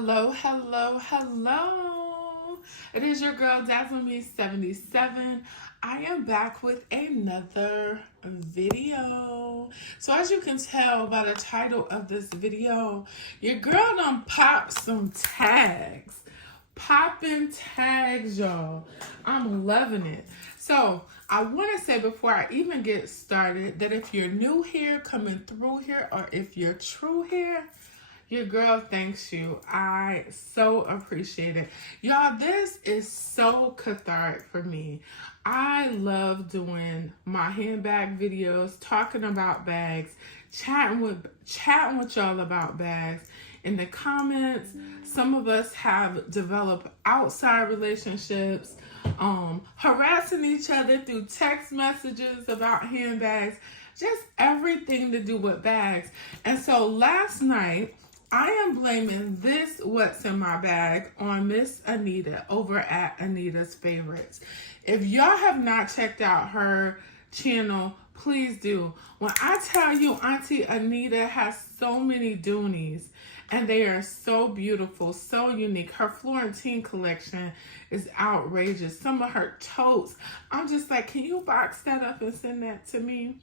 Hello, hello, hello. It is your girl Dazzle Me 77. I am back with another video. So as you can tell by the title of this video, your girl done popped some tags. Popping tags, y'all. I'm loving it. So I want to say before I even get started that if you're new here, coming through here, or if you're true here, your girl thanks you. I so appreciate it. Y'all, this is so cathartic for me. I love doing my handbag videos, talking about bags, chatting with y'all about bags. In the comments, some of us have developed outside relationships, harassing each other through text messages about handbags, just everything to do with bags. And so last night, I am blaming this what's in my bag on Miss Anita over at Anita's Favorites. If y'all have not checked out her channel, please do. When I tell you Auntie Anita has so many Dooneys and they are so beautiful, so unique. Her Florentine collection is outrageous. Some of her totes, I'm just like, can you box that up and send that to me?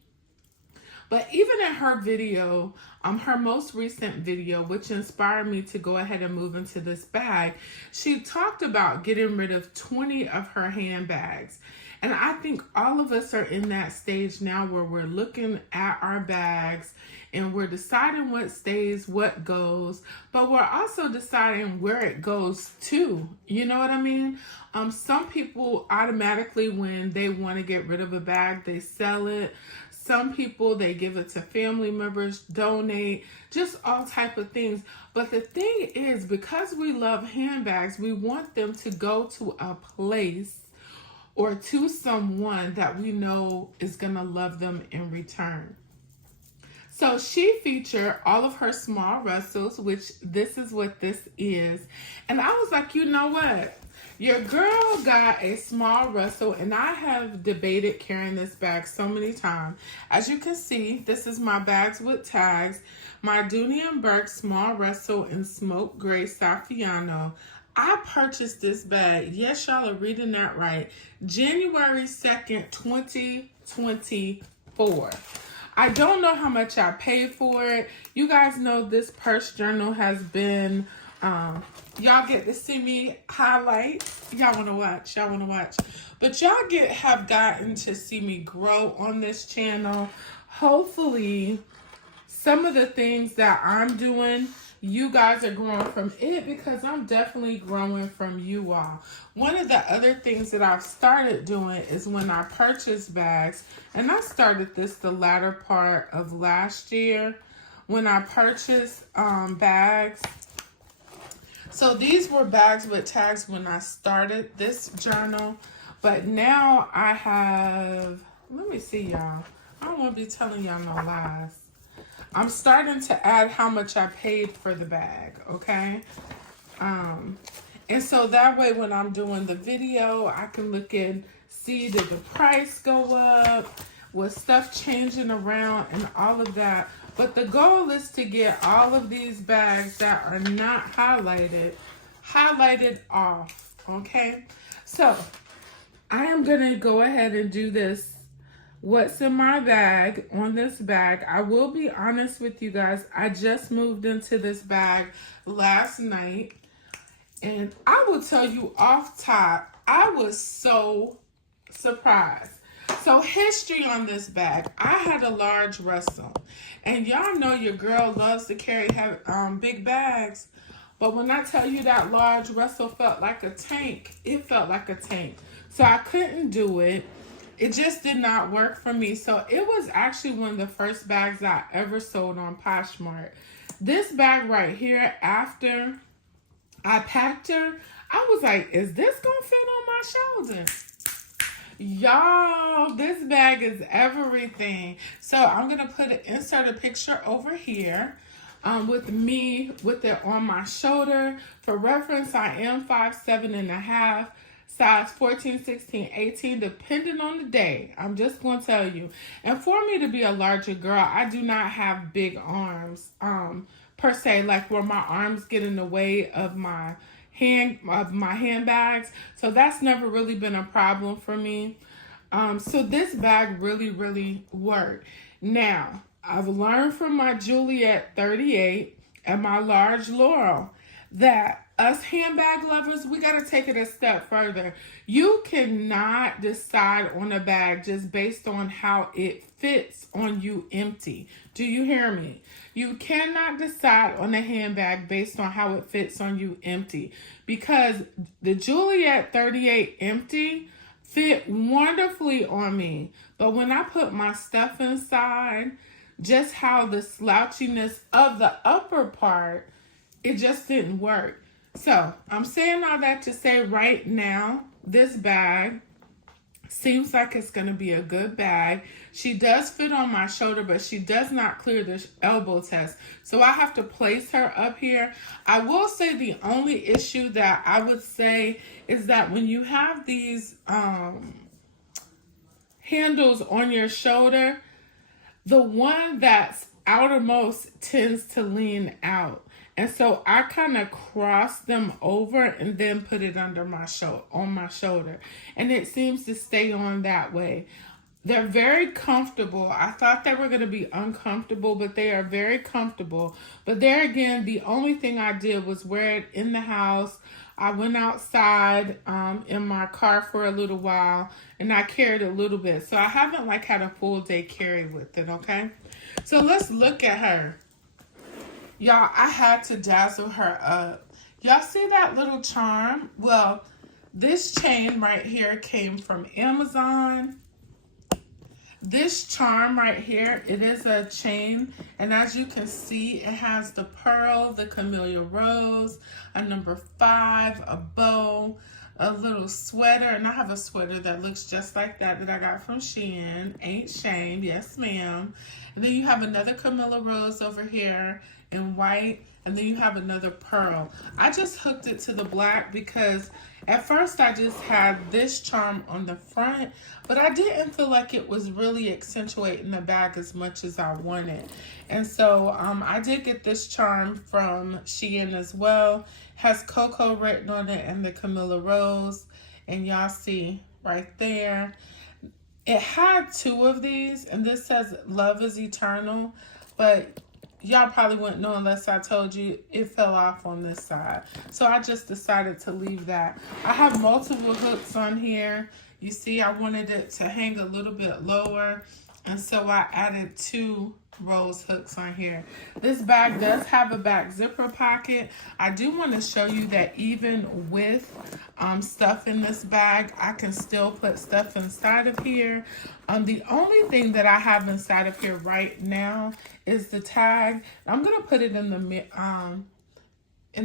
But even in her video, her most recent video, which inspired me to go ahead and move into this bag, she talked about getting rid of 20 of her handbags. And I think all of us are in that stage now where we're looking at our bags and we're deciding what stays, what goes, but we're also deciding where it goes to. You know what I mean? Some people automatically, when they want to get rid of a bag, they sell it. Some people, they give it to family members, donate, just all type of things. But the thing is, because we love handbags, we want them to go to a place or to someone that we know is going to love them in return. So she featured all of her small Russells, which this is what this is. And I was like, you know what? Your girl got a small Russel, and I have debated carrying this bag so many times. As you can see, this is my bags with tags. My Dooney and Bourke small Russel in smoke gray Saffiano. I purchased this bag, yes, y'all are reading that right, January 2nd, 2024. I don't know how much I paid for it. You guys know this purse journal has been, y'all get to see me highlight. Y'all want to watch. But y'all have gotten to see me grow on this channel. Hopefully, some of the things that I'm doing, you guys are growing from it because I'm definitely growing from you all. One of the other things that I've started doing is when I purchase bags, and I started this the latter part of last year, when I purchased bags. So these were bags with tags when I started this journal, but now I have, let me see y'all. I don't want to be telling y'all no lies. I'm starting to add how much I paid for the bag, okay? And so that way when I'm doing the video, I can look and see did the price go up, was stuff changing around and all of that. But the goal is to get all of these bags that are not highlighted off, okay? So I am gonna go ahead and do this. What's in my bag on this bag? I will be honest with you guys. I just moved into this bag last night. And I will tell you off top, I was so surprised. So history on this bag. I had a large Russel. And y'all know your girl loves to carry big bags. But when I tell you that large Russel felt like a tank, it felt like a tank. So I couldn't do it. It just did not work for me. So it was actually one of the first bags I ever sold on Poshmark. This bag right here, after I packed her, I was like, is this gonna fit on my shoulder? Y'all, this bag is everything. So I'm gonna insert a picture over here with me with it on my shoulder. For reference, I am 5'7.5". Size 14, 16, 18, depending on the day. I'm just going to tell you. And for me to be a larger girl, I do not have big arms. per se, like where my arms get in the way of my handbags. So that's never really been a problem for me. So this bag really worked. Now, I've learned from my Juliet 38 and my large Laurel that us handbag lovers, we got to take it a step further. You cannot decide on a bag just based on how it fits on you empty. Do you hear me? You cannot decide on a handbag based on how it fits on you empty, because the Juliet 38 empty fit wonderfully on me. But when I put my stuff inside, just how the slouchiness of the upper part, it just didn't work. So I'm saying all that to say right now, this bag seems like it's going to be a good bag. She does fit on my shoulder, but she does not clear the elbow test. So I have to place her up here. I will say the only issue that I would say is that when you have these handles on your shoulder, the one that's outermost tends to lean out. And so I kind of cross them over and then put it under my on my shoulder. And it seems to stay on that way. They're very comfortable. I thought they were going to be uncomfortable, but they are very comfortable. But there again, the only thing I did was wear it in the house. I went outside in my car for a little while, and I carried a little bit. So I haven't like had a full day carry with it, okay? So let's look at her. Y'all, I had to dazzle her up. Y'all see that little charm? Well, this chain right here came from Amazon. This charm right here, it is a chain, and as you can see, it has the pearl, the camellia rose, a number 5, a bow, a little sweater, and I have a sweater that looks just like that I got from Shein. Ain't shame, yes ma'am. And then you have another camellia rose over here in white, and then you have another pearl. I just hooked it to the black because at first I just had this charm on the front, but I didn't feel like it was really accentuating the bag as much as I wanted. And so I did get this charm from Shein as well. Has cocoa written on it and the camellia rose, and y'all see right there. It had 2 of these, and this says love is eternal, but y'all probably wouldn't know unless I told you it fell off on this side. So I just decided to leave that. I have multiple hooks on here. You see, I wanted it to hang a little bit lower, and so I added 2 rose hooks on here. This bag does have a back zipper pocket. I do want to show you that even with stuff in this bag, I can still put stuff inside of here. The only thing that I have inside of here right now is the tag. I'm gonna put it in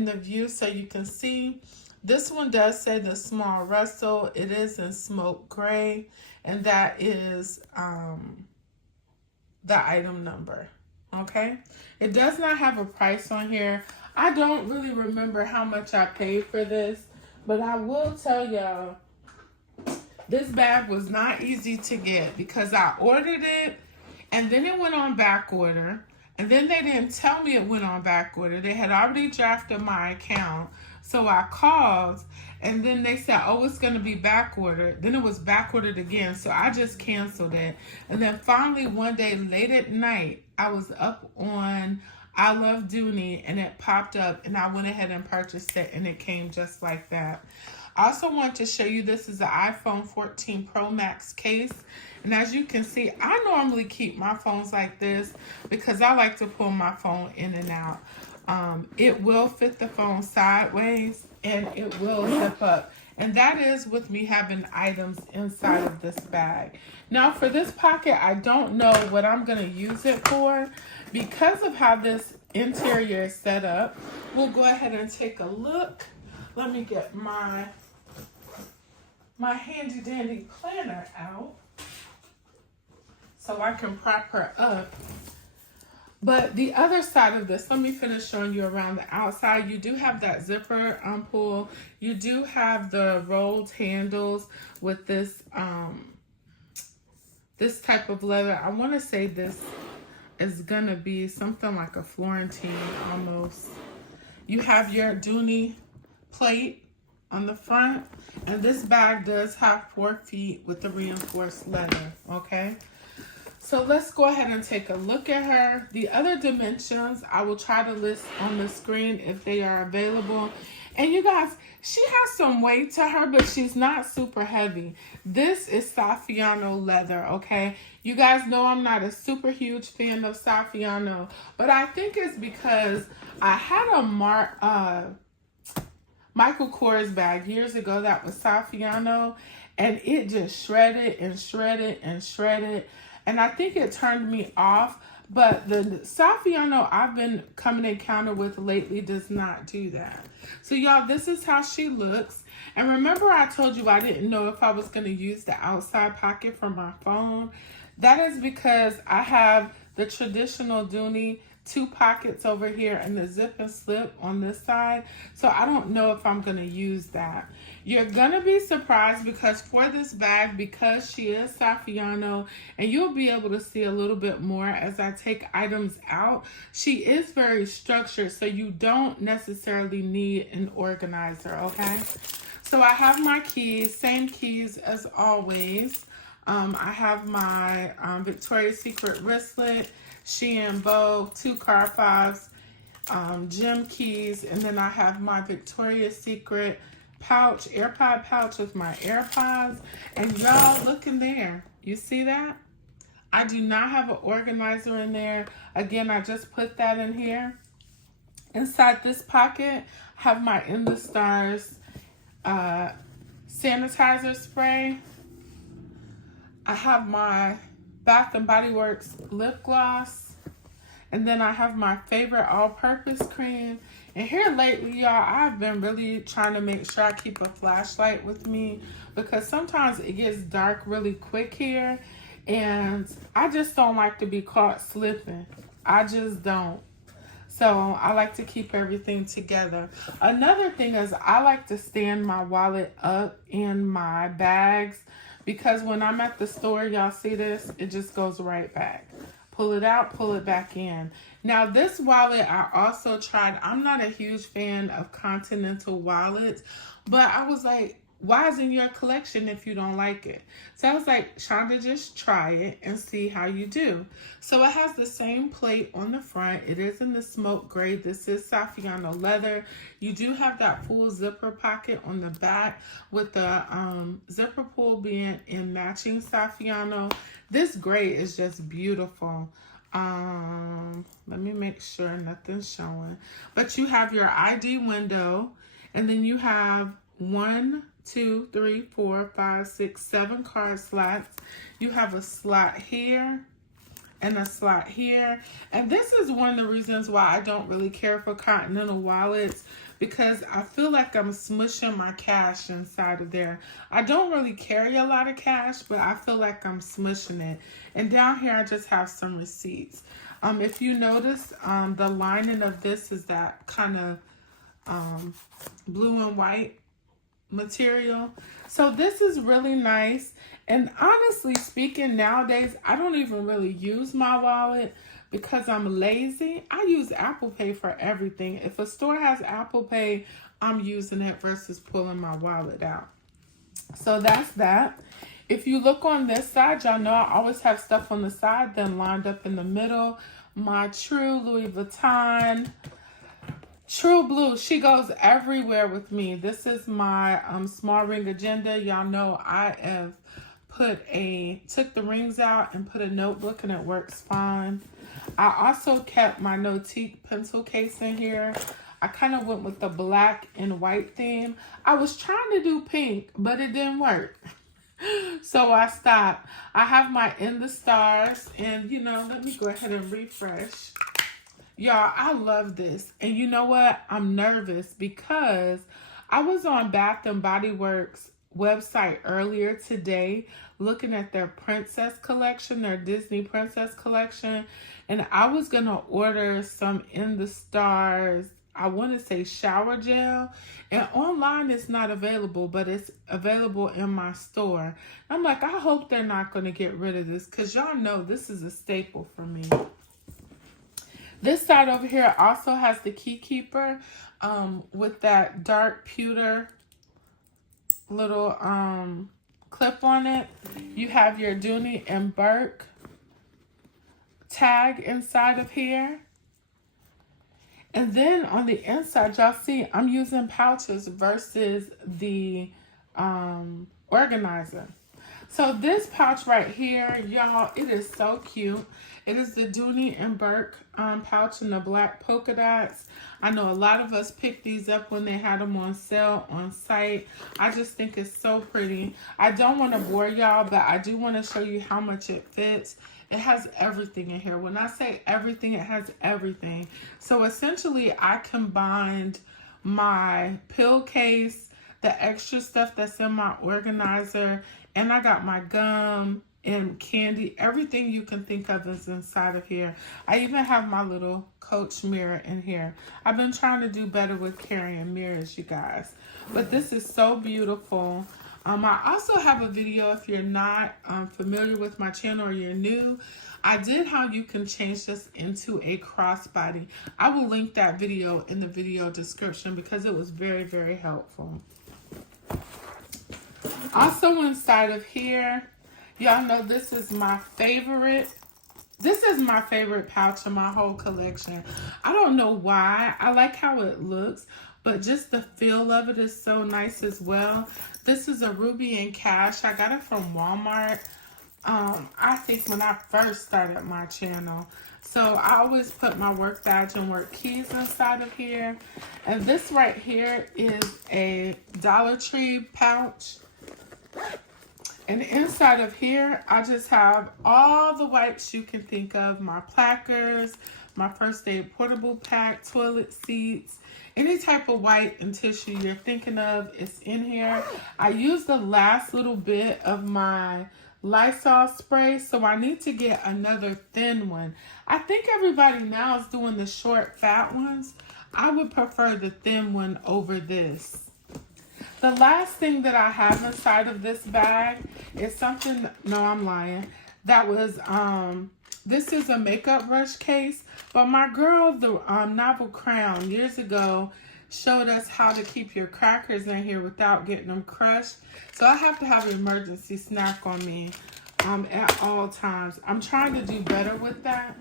the view so you can see. This one does say the small Russel. It is in smoke gray, and that is the item number. Okay, it does not have a price on here. I don't really remember how much I paid for this, but I will tell y'all this bag was not easy to get because I ordered it and then it went on back order, and then they didn't tell me it went on back order. They had already drafted my account, so I called, and then they said, oh, it's going to be back ordered. Then it was back ordered again, so I just canceled it. And then finally one day late at night, I was up on I Love Dooney, and it popped up, and I went ahead and purchased it, and it came just like that. I also want to show you, this is an iPhone 14 Pro Max case. And as you can see, I normally keep my phones like this because I like to pull my phone in and out. It will fit the phone sideways, and it will zip up. And that is with me having items inside of this bag. Now for this pocket, I don't know what I'm going to use it for. Because of how this interior is set up, we'll go ahead and take a look. Let me get my handy dandy planner out so I can prop her up. But the other side of this, let me finish showing you around the outside. You do have that zipper pull. You do have the rolled handles with this this type of leather. I want to say this is gonna be something like a Florentine almost. You have your Dooney plate on the front, and this bag does have 4 feet with the reinforced leather, okay? So let's go ahead and take a look at her. The other dimensions I will try to list on the screen if they are available. And you guys, she has some weight to her, but she's not super heavy. This is Saffiano leather, okay? You guys know I'm not a super huge fan of Saffiano, but I think it's because I had a Michael Kors bag years ago that was Saffiano, and it just shredded and shredded and shredded. And I think it turned me off, but the Saffiano I've been coming encounter with lately does not do that. So y'all, this is how she looks. And remember I told you I didn't know if I was going to use the outside pocket for my phone. That is because I have the traditional Dooney 2 pockets over here and the zip and slip on this side. So I don't know if I'm going to use that. You're going to be surprised because for this bag, because she is Saffiano, and you'll be able to see a little bit more as I take items out, she is very structured, so you don't necessarily need an organizer, okay? So I have my keys, same keys as always. I have my Victoria's Secret wristlet, Shein bow, 2 car 5s, gym keys, and then I have my Victoria's Secret pouch, AirPod pouch with my AirPods. And y'all, look in there. You see that? I do not have an organizer in there. Again, I just put that in here. Inside this pocket, I have my In the Stars sanitizer spray. I have my Bath and Body Works lip gloss. And then I have my favorite all-purpose cream. And here lately, y'all, I've been really trying to make sure I keep a flashlight with me because sometimes it gets dark really quick here. And I just don't like to be caught slipping. I just don't. So I like to keep everything together. Another thing is I like to stand my wallet up in my bags because when I'm at the store, y'all see this, it just goes right back. Pull it out, pull it back in. Now this wallet I also tried. I'm not a huge fan of Continental wallets, but I was like, why is it in your collection if you don't like it? So I was like, Shonda, just try it and see how you do. So it has the same plate on the front. It is in the smoke gray. This is Saffiano leather. You do have that full zipper pocket on the back with the zipper pull being in matching Saffiano. This gray is just beautiful. Let me make sure nothing's showing. But you have your ID window, and then you have 1, 2, 3, 4, 5, 6, 7 card slots. You have a slot here and a slot here. And this is one of the reasons why I don't really care for Continental wallets, because I feel like I'm smushing my cash inside of there. I don't really carry a lot of cash, but I feel like I'm smushing it. And down here, I just have some receipts. If you notice, the lining of this is that kind of blue and white material. So this is really nice. And honestly speaking, nowadays, I don't even really use my wallet because I'm lazy. I use Apple Pay for everything. If a store has Apple Pay, I'm using it versus pulling my wallet out. So that's that. If you look on this side, y'all know I always have stuff on the side, then lined up in the middle. My True Louis Vuitton True Blue, she goes everywhere with me. This is my small ring agenda. Y'all know I have took the rings out and put a notebook, and it works fine. I also kept my Notique pencil case in here. I kind of went with the black and white theme. I was trying to do pink, but it didn't work. So I stopped. I have my In the Stars, and you know, let me go ahead and refresh. Y'all, I love this. And you know what? I'm nervous because I was on Bath and Body Works website earlier today looking at their princess collection, their Disney princess collection. And I was going to order some In the Stars, I want to say shower gel. And online it's not available, but it's available in my store. I'm like, I hope they're not going to get rid of this because y'all know this is a staple for me. This side over here also has the key keeper with that dark pewter little clip on it. You have your Dooney and Bourke tag inside of here. And then on the inside, y'all see I'm using pouches versus the organizer. So this pouch right here, y'all, it is so cute. It is the Dooney and Bourke pouch in the black polka dots. I know a lot of us picked these up when they had them on sale on site. I just think it's so pretty. I don't want to bore y'all, but I do want to show you how much it fits. It has everything in here. When I say everything, it has everything. So essentially, I combined my pill case, the extra stuff that's in my organizer, and I got my gum and candy. Everything you can think of is inside of here. I even have my little Coach mirror in here. I've been trying to do better with carrying mirrors, you guys. But this is so beautiful. I also have a video, if you're not familiar with my channel or you're new, I did how you can change this into a crossbody. I will link that video in the video description because it was very, very helpful. Also inside of here, y'all know this is my favorite. This is my favorite pouch in my whole collection. I don't know why. I like how it looks, but just the feel of it is so nice as well. This is a Ruby and Cash. I got it from Walmart. I think when I first started my channel. So I always put my work badge and work keys inside of here. And this right here is a Dollar Tree pouch. And inside of here, I just have all the wipes you can think of. My placards, my first aid portable pack, toilet seats, any type of wipe and tissue you're thinking of is in here. I used the last little bit of my Lysol spray, so I need to get another thin one. I think everybody now is doing the short, fat ones. I would prefer the thin one over this. The last thing that I have inside of this bag is something, no, I'm lying. That was, this is a makeup brush case, but my girl, the Novel Crown, years ago, showed us how to keep your crackers in here without getting them crushed. So I have to have an emergency snack on me at all times. I'm trying to do better with that.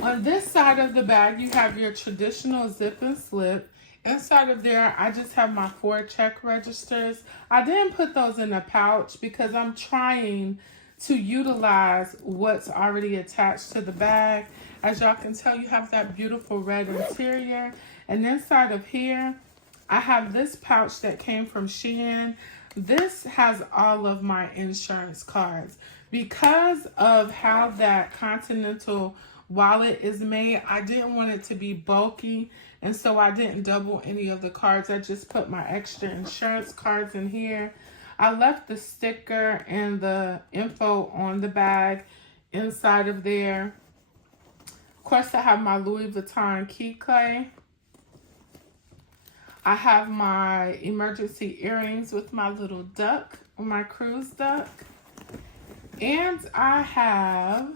On this side of the bag, you have your traditional zip and slip. Inside of there, I just have my 4 check registers. I didn't put those in a pouch because I'm trying to utilize what's already attached to the bag. As y'all can tell, you have that beautiful red interior. And inside of here, I have this pouch that came from Shein. This has all of my insurance cards. Because of how that Continental wallet is made, I didn't want it to be bulky, and so I didn't double any of the cards. I just put my extra insurance cards in here. I left the sticker and the info on the bag inside of there. Of course, I have my Louis Vuitton key clay. I have my emergency earrings with my little duck, my cruise duck. And I have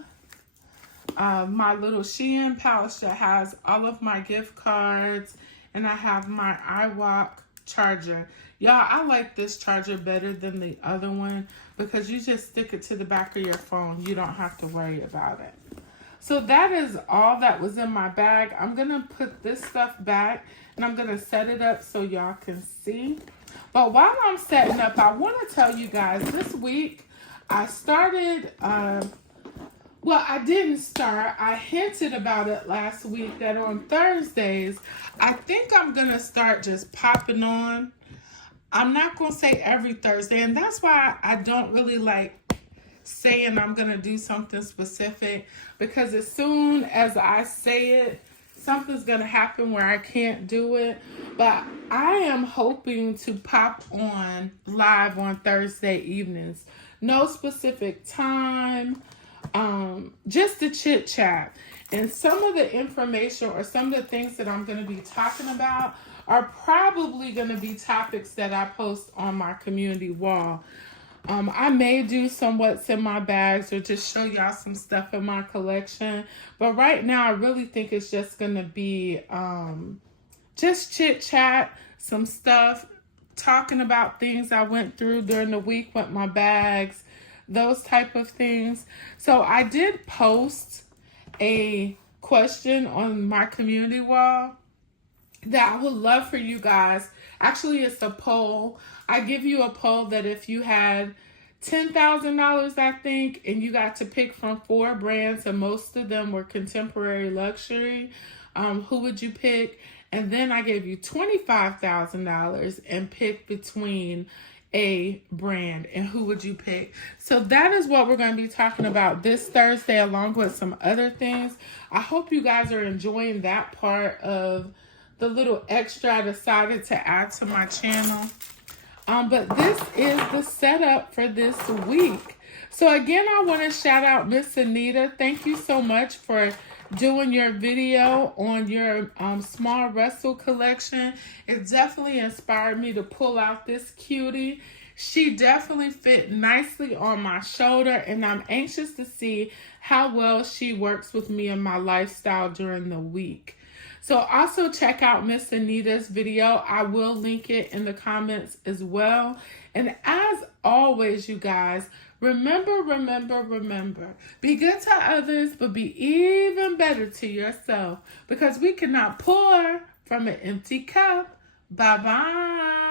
my little Shein pouch that has all of my gift cards, and I have my iWalk charger. Y'all, I like this charger better than the other one because you just stick it to the back of your phone. You don't have to worry about it. So that is all that was in my bag. I'm going to put this stuff back and I'm going to set it up so y'all can see. But while I'm setting up, I want to tell you guys this week I started... Well, I didn't start. I hinted about it last week that on Thursdays, I think I'm going to start just popping on. I'm not going to say every Thursday, and that's why I don't really like saying I'm going to do something specific, because as soon as I say it, something's going to happen where I can't do it. But I am hoping to pop on live on Thursday evenings. No specific time. Just to chit chat, and some of the information or some of the things that I'm going to be talking about are probably going to be topics that I post on my community wall. I may do some what's in my bags or just show y'all some stuff in my collection. But right now, I really think it's just going to be just chit chat, some stuff, talking about things I went through during the week with my bags, those type of things. So I did post a question on my community wall that I would love for you guys. Actually, it's a poll. I give you a poll that if you had $10,000, I think, and you got to pick from 4 brands, and most of them were contemporary luxury, who would you pick? And then I gave you $25,000 and pick between a brand, and who would you pick? So that is what we're going to be talking about this Thursday, along with some other things. I hope you guys are enjoying that part of the little extra I decided to add to my channel. But this is the setup for this week. So again, I want to shout out Miss Anita. Thank you so much for doing your video on your small Russel collection. It definitely inspired me to pull out this cutie. She definitely fit nicely on my shoulder, and I'm anxious to see how well she works with me and my lifestyle during the week. So also check out Miss Anita's video. I will link it in the comments as well. And as always, you guys, remember, be good to others, but be even better to yourself, because we cannot pour from an empty cup. Bye-bye.